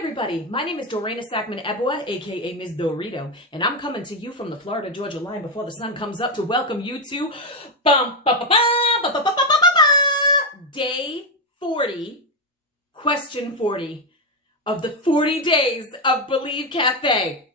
everybody, my name is Sackman-Ebuwa, aka Ms. Dorito, and I'm coming to you from the Florida-Georgia line before the sun comes up to welcome you to Day 40, Question 40 of the 40 Days of Believe Cafe.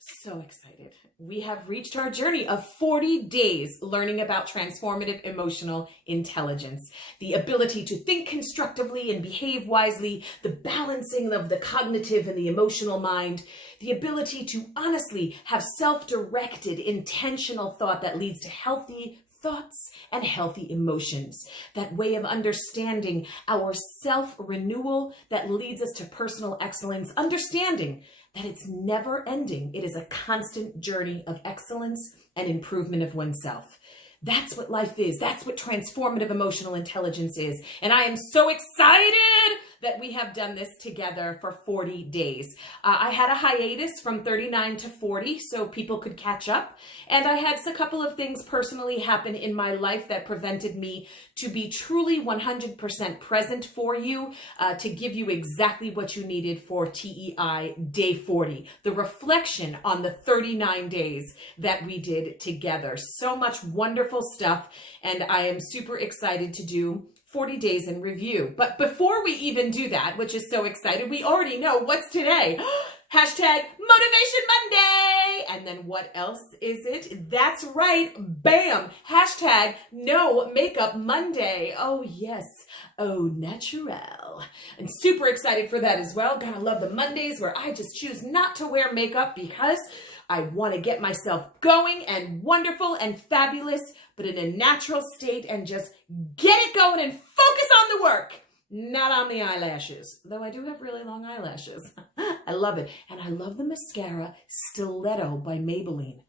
So excited. We have reached our journey of 40 days learning about transformative emotional intelligence, the ability to think constructively and behave wisely, the balancing of the cognitive and the emotional mind, the ability to honestly have self-directed, intentional thought that leads to healthy thoughts and healthy emotions, that way of understanding our self-renewal that leads us to personal excellence, understanding that it's never ending. It is a constant journey of excellence and improvement of oneself. That's what life is. That's what transformative emotional intelligence is. And I am so excited that we have done this together for 40 days. I had a hiatus from 39 to 40 so people could catch up. And I had a couple of things personally happen in my life that prevented me to be truly 100% present for you, to give you exactly what you needed for TEI Day 40, the reflection on the 39 days that we did together. So much wonderful stuff, and I am super excited to do 40 days in review. But before we even do that, which is so excited, we already know what's today. Hashtag Motivation Monday. And then what else is it? That's right. Bam. Hashtag No Makeup Monday. Oh yes. Oh, natural. I'm super excited for that as well. Gotta love the Mondays where I just choose not to wear makeup because I want to get myself going and wonderful and fabulous, but in a natural state, and just get it going and focus on the work, not on the eyelashes. Though I do have really long eyelashes. I love it. And I love the mascara Stiletto by Maybelline.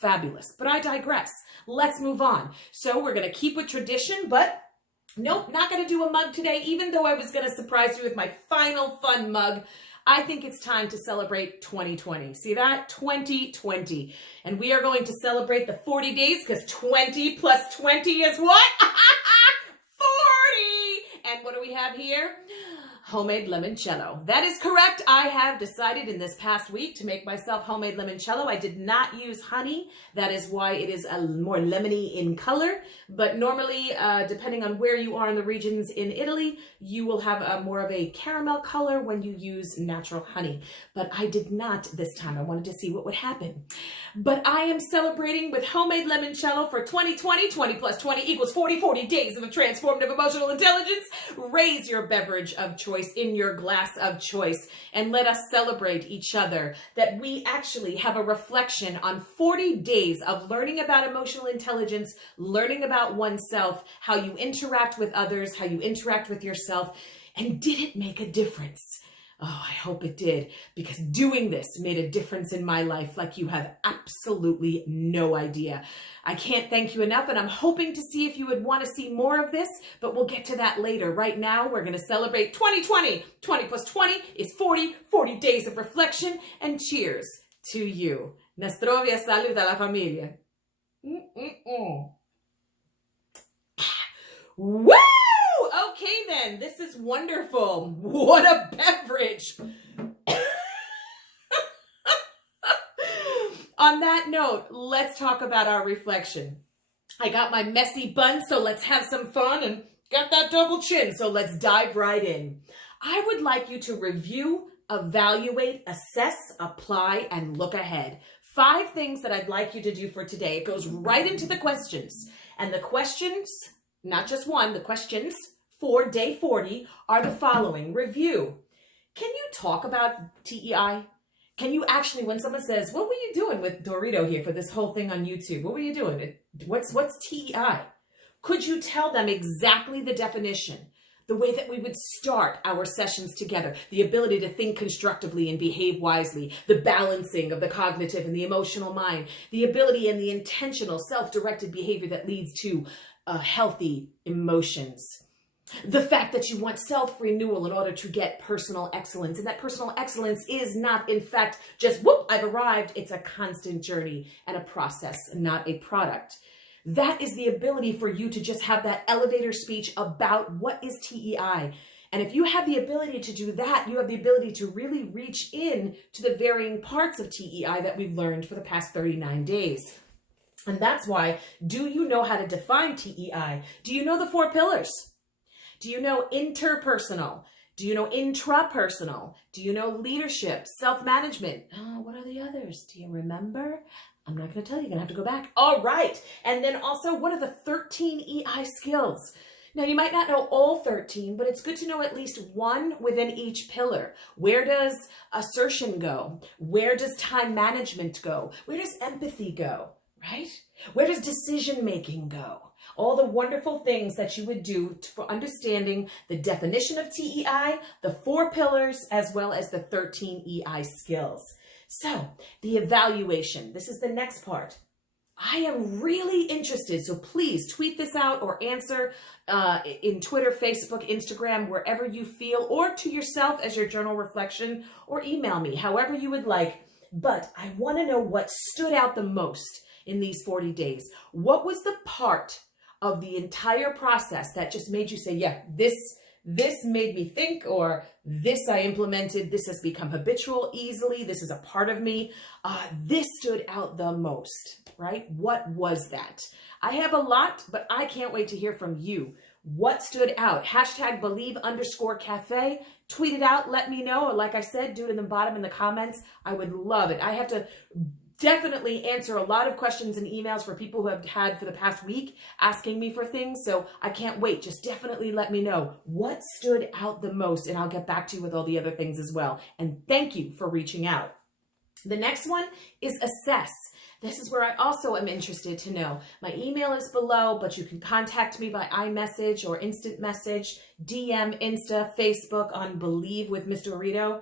Fabulous. But I digress. Let's move on. So we're going to keep with tradition, but nope, not going to do a mug today, even though I was going to surprise you with my final fun mug. I think it's time to celebrate 2020. See that? 2020. And we are going to celebrate the 40 days because 20 plus 20 is what? 40! And what do we have here? Homemade limoncello. That is correct. I have decided in this past week to make myself homemade limoncello. I did not use honey. That is why it is a more lemony in color. But normally, depending on where you are in the regions in Italy, you will have more of a caramel color when you use natural honey. But I did not this time. I wanted to see what would happen. But I am celebrating with homemade limoncello for 2020. 20 plus 20 equals 40. 40 days of a transformative emotional intelligence. Raise your beverage of choice in your glass of choice, and let us celebrate each other, that we actually have a reflection on 40 days of learning about emotional intelligence, learning about oneself, how you interact with others, how you interact with yourself, and did it make a difference? Oh, I hope it did, because doing this made a difference in my life like you have absolutely no idea. I can't thank you enough, and I'm hoping to see if you would want to see more of this, but we'll get to that later. Right now, we're going to celebrate 2020. 20 plus 20 is 40, 40 days of reflection, and cheers to you. Nastrovia salud a la familia. Woo! Okay then, this is wonderful. What a beverage. On that note, let's talk about our reflection. I got my messy bun, so let's have some fun, and got that double chin, so let's dive right in. I would like you to review, evaluate, assess, apply, and look ahead. 5 things that I'd like you to do for today. It goes right into the questions. And the questions, not just one, the questions for Day 40 are the following. Review. Can you talk about TEI? Can you actually, when someone says, what were you doing with Dorito here for this whole thing on YouTube? What were you doing? What's TEI? Could you tell them exactly the definition? The way that we would start our sessions together, the ability to think constructively and behave wisely, the balancing of the cognitive and the emotional mind, the ability and the intentional self-directed behavior that leads to healthy emotions. The fact that you want self-renewal in order to get personal excellence, and that personal excellence is not, in fact, just, whoop, I've arrived. It's a constant journey and a process, not a product. That is the ability for you to just have that elevator speech about what is TEI. And if you have the ability to do that, you have the ability to really reach in to the varying parts of TEI that we've learned for the past 39 days. And that's why, do you know how to define TEI? Do you know the 4 pillars? Do you know interpersonal? Do you know intrapersonal? Do you know leadership, self-management? Oh, what are the others? Do you remember? I'm not going to tell you. You're going to have to go back. All right. And then also, what are the 13 EI skills? Now, you might not know all 13, but it's good to know at least one within each pillar. Where does assertion go? Where does time management go? Where does empathy go? Right? Where does decision-making go? All the wonderful things that you would do for understanding the definition of TEI, the 4 pillars, as well as the 13 EI skills. So, the evaluation. This is the next part. I am really interested, so please tweet this out or answer in Twitter, Facebook, Instagram, wherever you feel, or to yourself as your journal reflection, or email me, however you would like. But I want to know what stood out the most in these 40 days. What was the part of the entire process that just made you say, yeah, this made me think, or this I implemented, this has become habitual easily, this is a part of me. This stood out the most, right? What was that? I have a lot, but I can't wait to hear from you. What stood out? Hashtag #believe_cafe. Tweet it out. Let me know. Or like I said, do it in the bottom in the comments. I would love it. I have to definitely answer a lot of questions and emails for people who have had for the past week asking me for things. So I can't wait. Just definitely let me know what stood out the most, and I'll get back to you with all the other things as well. And thank you for reaching out. The next one is assess. This is where I also am interested to know. My email is below, but you can contact me by iMessage or instant message, DM, Insta, Facebook on Believe with Mr. Arito.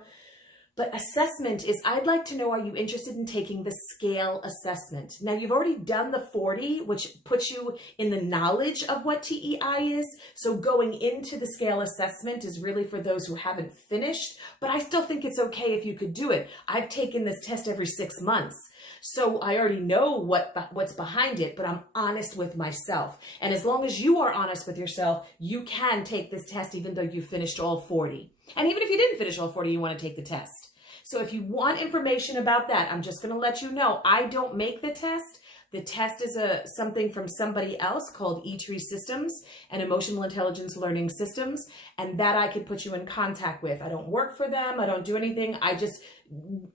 But assessment is, I'd like to know, are you interested in taking the scale assessment? Now, you've already done the 40, which puts you in the knowledge of what TEI is. So going into the scale assessment is really for those who haven't finished, but I still think it's okay if you could do it. I've taken this test every 6 months. So I already know what's behind it, but I'm honest with myself. And as long as you are honest with yourself, you can take this test even though you finished all 40. And even if you didn't finish all 40, you want to take the test. So if you want information about that, I'm just going to let you know, I don't make the test. The test is something from somebody else called E-Tree Systems and Emotional Intelligence Learning Systems, and that I could put you in contact with. I don't work for them. I don't do anything. I just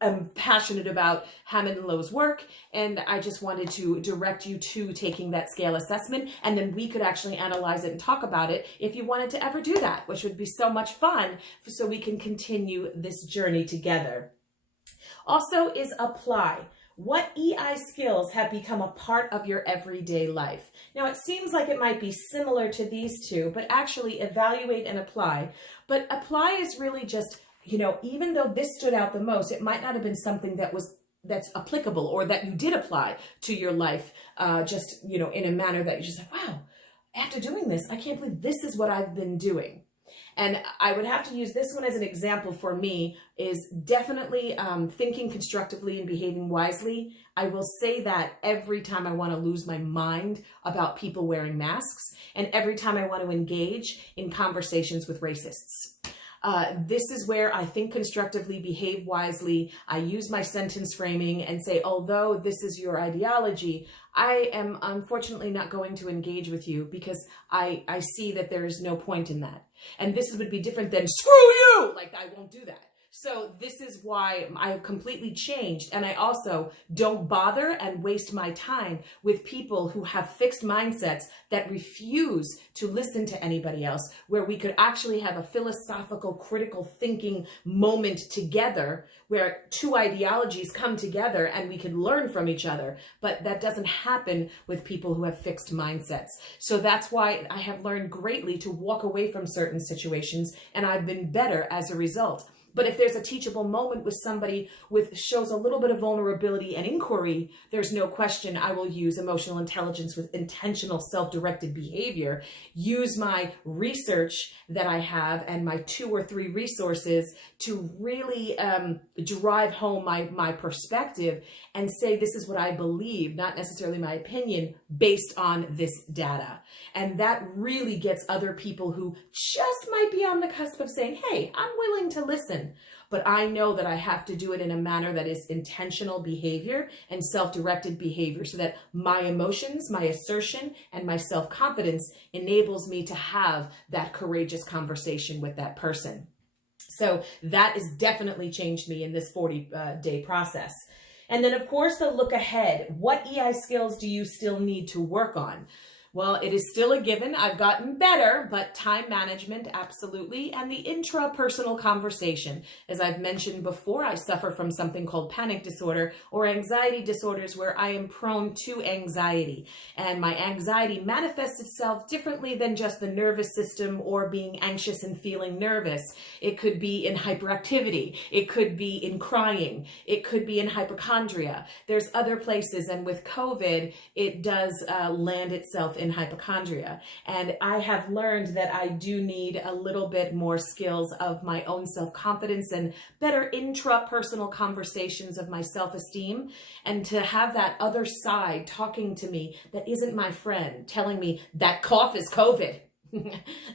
am passionate about Hammond and Lowe's work, and I just wanted to direct you to taking that scale assessment, and then we could actually analyze it and talk about it if you wanted to ever do that, which would be so much fun, so we can continue this journey together. Also is apply. What EI skills have become a part of your everyday life? Now, it seems like it might be similar to these two, but actually evaluate and apply. But apply is really just, you know, even though this stood out the most, it might not have been something that's applicable or that you did apply to your life, just, you know, in a manner that you're just like, wow, after doing this, I can't believe this is what I've been doing. And I would have to use this one as an example for me is definitely thinking constructively and behaving wisely. I will say that every time I want to lose my mind about people wearing masks and every time I want to engage in conversations with racists. This is where I think constructively, behave wisely. I use my sentence framing and say, although this is your ideology, I am unfortunately not going to engage with you because I see that there is no point in that. And this would be different than screw you, like I won't do that. So this is why I have completely changed. And I also don't bother and waste my time with people who have fixed mindsets that refuse to listen to anybody else, where we could actually have a philosophical, critical thinking moment together where two ideologies come together and we can learn from each other. But that doesn't happen with people who have fixed mindsets. So that's why I have learned greatly to walk away from certain situations, and I've been better as a result. But if there's a teachable moment with somebody with shows a little bit of vulnerability and inquiry, there's no question I will use emotional intelligence with intentional self-directed behavior, use my research that I have and my 2 or 3 resources to really drive home my perspective and say, this is what I believe, not necessarily my opinion, based on this data. And that really gets other people who just might be on the cusp of saying, hey, I'm willing to listen, but I know that I have to do it in a manner that is intentional behavior and self-directed behavior so that my emotions, my assertion, and my self-confidence enables me to have that courageous conversation with that person. So that has definitely changed me in this 40-day process. And then, of course, the look ahead. What EI skills do you still need to work on? Well, it is still a given. I've gotten better, but time management, absolutely. And the intrapersonal conversation. As I've mentioned before, I suffer from something called panic disorder or anxiety disorders where I am prone to anxiety. And my anxiety manifests itself differently than just the nervous system or being anxious and feeling nervous. It could be in hyperactivity. It could be in crying. It could be in hypochondria. There's other places. And with COVID, it does land itself in hypochondria. And I have learned that I do need a little bit more skills of my own self-confidence and better intrapersonal conversations of my self-esteem, and to have that other side talking to me that isn't my friend, telling me that cough is COVID.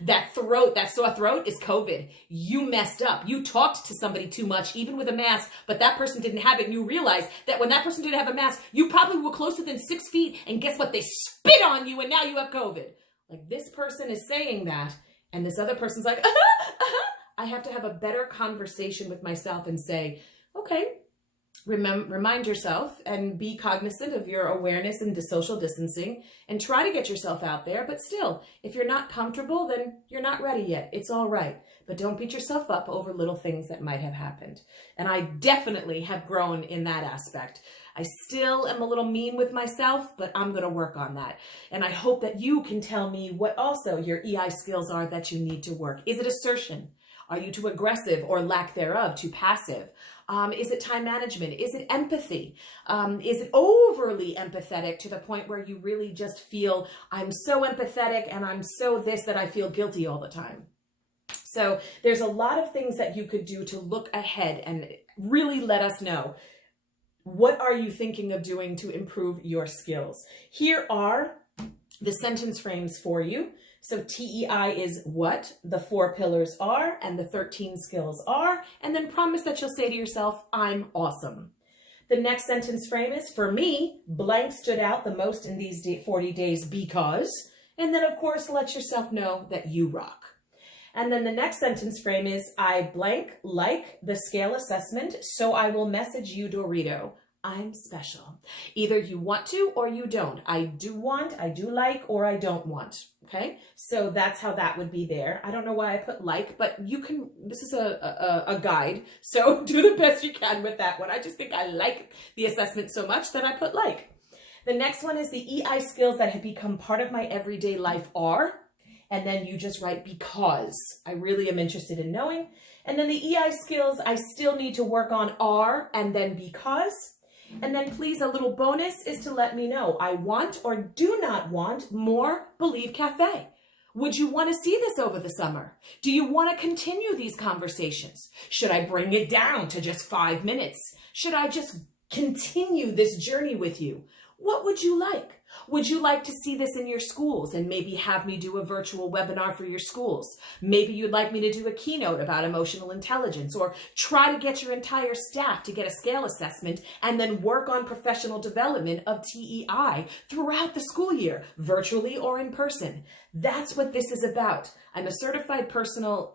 That sore throat is COVID. You messed up. You talked to somebody too much, even with a mask, but that person didn't have it. And you realize that when that person didn't have a mask, you probably were closer than 6 feet. And guess what? They spit on you and now you have COVID. Like, this person is saying that. And this other person's like, I have to have a better conversation with myself and say, okay, remind yourself and be cognizant of your awareness and the social distancing and try to get yourself out there. But still, if you're not comfortable, then you're not ready yet. It's all right. But don't beat yourself up over little things that might have happened. And I definitely have grown in that aspect. I still am a little mean with myself, but I'm going to work on that. And I hope that you can tell me what also your EI skills are that you need to work. Is it assertion? Are you too aggressive or lack thereof, too passive? Is it time management? Is it empathy? Is it overly empathetic to the point where you really just feel, I'm so empathetic and I'm so this that I feel guilty all the time? So there's a lot of things that you could do to look ahead and really let us know. What are you thinking of doing to improve your skills? Here are the sentence frames for you. So TEI is what the 4 pillars are and the 13 skills are, and then promise that you'll say to yourself, I'm awesome. The next sentence frame is, for me, blank stood out the most in these 40 days because, and then of course, let yourself know that you rock. And then the next sentence frame is, I blank like the scale assessment, so I will message you, Dorito. I'm special. Either you want to or you don't. I do want, I do like, or I don't want. Okay, so that's how that would be there. I don't know why I put like, but you can, this is a guide, so do the best you can with that one. I just think I like the assessment so much that I put like. The next one is the EI skills that have become part of my everyday life are, and then you just write because. I really am interested in knowing. And then the EI skills I still need to work on are, and then because. And then please, a little bonus is to let me know, I want or do not want more Believe Cafe. Would you want to see this over the summer? Do you want to continue these conversations? Should I bring it down to just 5 minutes? Should I just continue this journey with you? What would you like? Would you like to see this in your schools and maybe have me do a virtual webinar for your schools? Maybe you'd like me to do a keynote about emotional intelligence, or try to get your entire staff to get a scale assessment and then work on professional development of TEI throughout the school year, virtually or in person. That's what this is about. I'm a certified personal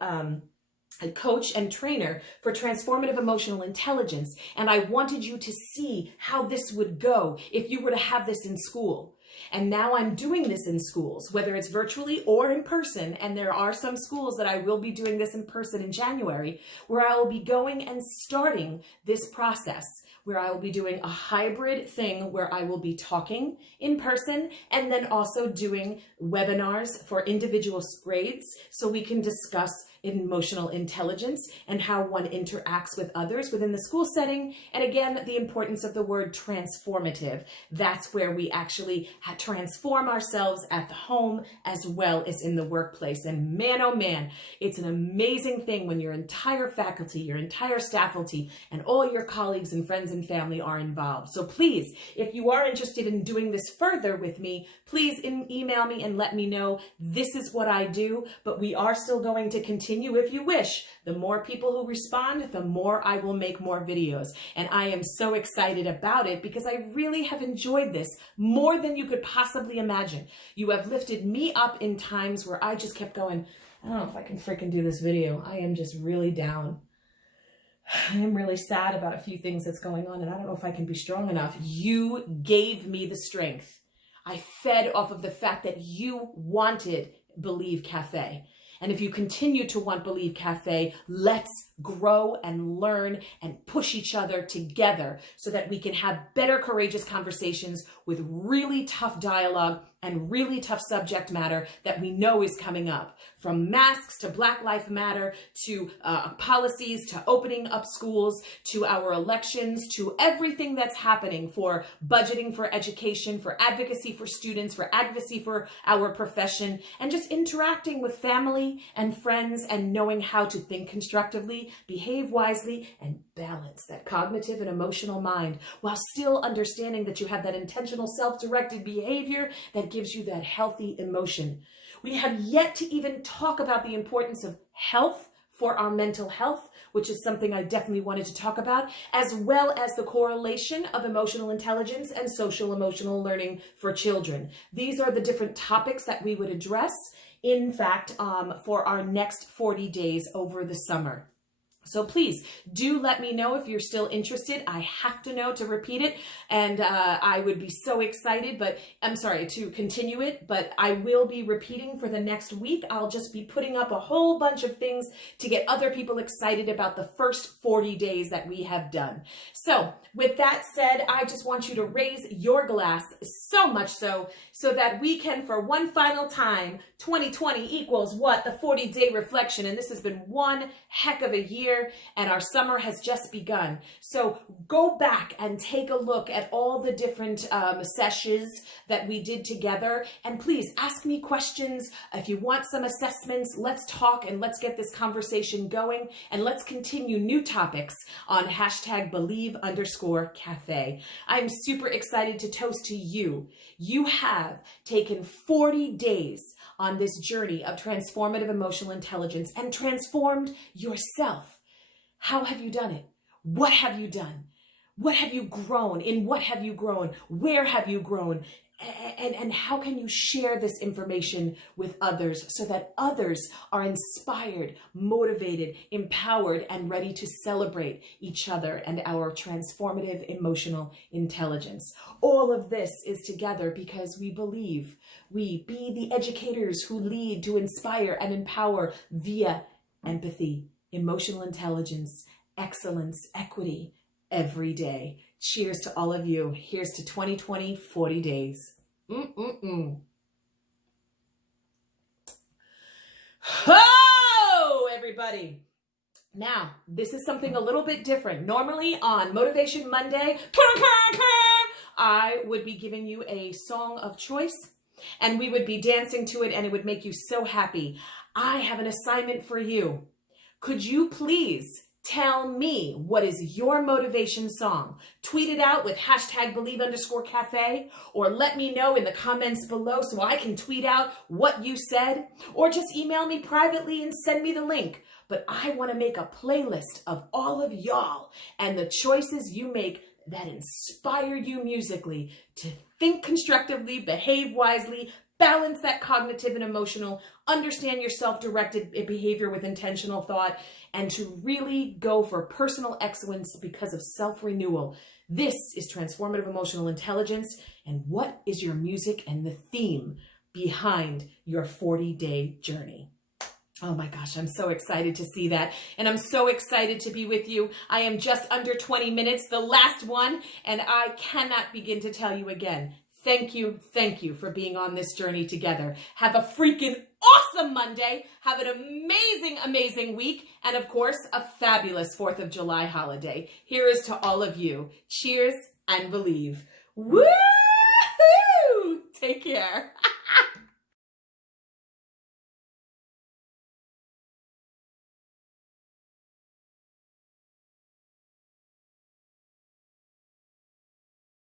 a coach and trainer for transformative emotional intelligence. And I wanted you to see how this would go if you were to have this in school. And now I'm doing this in schools, whether it's virtually or in person. And there are some schools that I will be doing this in person in January, where I will be going and starting this process, where I will be doing a hybrid thing where I will be talking in person and then also doing webinars for individual grades so we can discuss emotional intelligence and how one interacts with others within the school setting. And again, the importance of the word transformative. That's where we actually transform ourselves at the home as well as in the workplace. And man, oh man, it's an amazing thing when your entire faculty, your entire staffalty, and all your colleagues and friends and family are involved. So please, if you are interested in doing this further with me, please email me and let me know. This is what I do, but we are still going to continue if you wish. The more people who respond, the more I will make more videos. And I am so excited about it because I really have enjoyed this more than you could possibly imagine. You have lifted me up in times where I just kept going, I don't know if I can freaking do this video. I am just really down. I am really sad about a few things that's going on, and I don't know if I can be strong enough. You gave me the strength. I fed off of the fact that you wanted Believe Cafe. And if you continue to want Believe Cafe, let's grow and learn and push each other together so that we can have better, courageous conversations with really tough dialogue and really tough subject matter that we know is coming up. From masks to Black Lives Matter to policies to opening up schools to our elections to everything that's happening for budgeting for education, for advocacy for students, for advocacy for our profession, and just interacting with family and friends and knowing how to think constructively, behave wisely, and balance that cognitive and emotional mind while still understanding that you have that intentional self-directed behavior that gives you that healthy emotion. We have yet to even talk about the importance of health for our mental health, which is something I definitely wanted to talk about, as well as the correlation of emotional intelligence and social emotional learning for children. These are the different topics that we would address, in fact, for our next 40 days over the summer. So please do let me know if you're still interested. I have to know to repeat it, and I would be so excited, but I'm sorry to continue it, but I will be repeating for the next week. I'll just be putting up a whole bunch of things to get other people excited about the first 40 days that we have done. So with that said, I just want you to raise your glass so much so that we can, for one final time, 2020 equals what? The 40-day reflection. And this has been one heck of a year, and our summer has just begun. So go back and take a look at all the different sessions that we did together. And please ask me questions. If you want some assessments, let's talk and let's get this conversation going. And let's continue new topics on #Believe_Cafe. I'm super excited to toast to you. You have taken 40 days on this journey of transformative emotional intelligence and transformed yourself. How have you done it? What have you done? What have you grown? In what have you grown? Where have you grown? And how can you share this information with others so that others are inspired, motivated, empowered, and ready to celebrate each other and our transformative emotional intelligence? All of this is together because we believe we be the educators who lead to inspire and empower via empathy, emotional intelligence, excellence, equity every day. Cheers to all of you. Here's to 2020, 40 days. Ho, everybody. Now, this is something a little bit different. Normally on Motivation Monday, I would be giving you a song of choice and we would be dancing to it and it would make you so happy. I have an assignment for you. Could you please tell me what is your motivation song? Tweet it out with #Believe_Cafe, or let me know in the comments below so I can tweet out what you said, or just email me privately and send me the link. But I want to make a playlist of all of y'all and the choices you make that inspire you musically to think constructively, behave wisely, balance that cognitive and emotional, understand your self-directed behavior with intentional thought, and to really go for personal excellence because of self-renewal. This is transformative emotional intelligence. And what is your music and the theme behind your 40-day journey? Oh my gosh, I'm so excited to see that. And I'm so excited to be with you. I am just under 20 minutes, the last one, and I cannot begin to tell you again. Thank you for being on this journey together. Have a freaking awesome Monday. Have an amazing, amazing week. And of course, a fabulous 4th of July holiday. Here is to all of you. Cheers and believe. Woo! Take care.